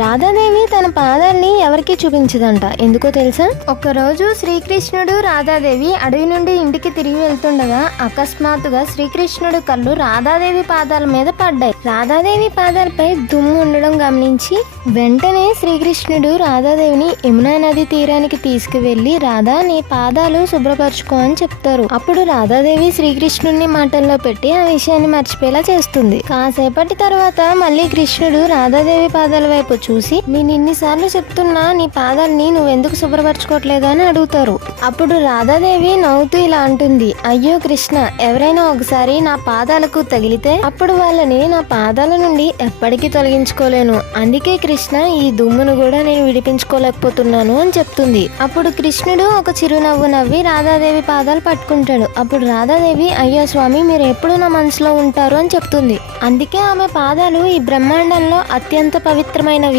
రాధాదేవి తన పాదాల్ని ఎవరికీ చూపించదంట. ఎందుకో తెలుసా? ఒకరోజు శ్రీకృష్ణుడు రాధాదేవి అడవి నుండి ఇంటికి తిరిగి వెళ్తుండగా అకస్మాత్తుగా శ్రీకృష్ణుడు కళ్ళు రాధాదేవి పాదాల మీద పడ్డాయి. రాధాదేవి పాదాలపై దుమ్ము ఉండడం గమనించి వెంటనే శ్రీకృష్ణుడు రాధాదేవిని యమునా నది తీరానికి తీసుకువెళ్లి రాధా నీ పాదాలు శుభ్రపరచుకో అని చెప్తారు. అప్పుడు రాధాదేవి శ్రీకృష్ణుడిని మాటల్లో పెట్టి ఆ విషయాన్ని మర్చిపోయేలా చేస్తుంది. కాసేపటి తర్వాత మళ్ళీ కృష్ణుడు రాధాదేవి పాదాల వైపు చూసి నేను ఇన్నిసార్లు చెప్తున్నా నీ పాదాలని నువ్వెందుకు శుభ్రపరచుకోవట్లేదు అని అడుగుతారు. అప్పుడు రాధాదేవి నవ్వుతూ ఇలా అంటుంది, అయ్యో కృష్ణ, ఎవరైనా ఒకసారి నా పాదాలకు తగిలితే అప్పుడు వాళ్ళని నా పాదాల నుండి ఎప్పటికీ తొలగించుకోలేను. అందుకే కృష్ణ ఈ దుమ్మును కూడా నేను విడిపించుకోలేకపోతున్నాను అని చెప్తుంది. అప్పుడు కృష్ణుడు ఒక చిరునవ్వు నవ్వి రాధాదేవి పాదాలు పట్టుకుంటాడు. అప్పుడు రాధాదేవి అయ్యో స్వామి మీరు ఎప్పుడు నా మనసులో ఉంటారు అని చెప్తుంది. అందుకే ఆమె పాదాలు ఈ బ్రహ్మాండంలో అత్యంత పవిత్రమైనవి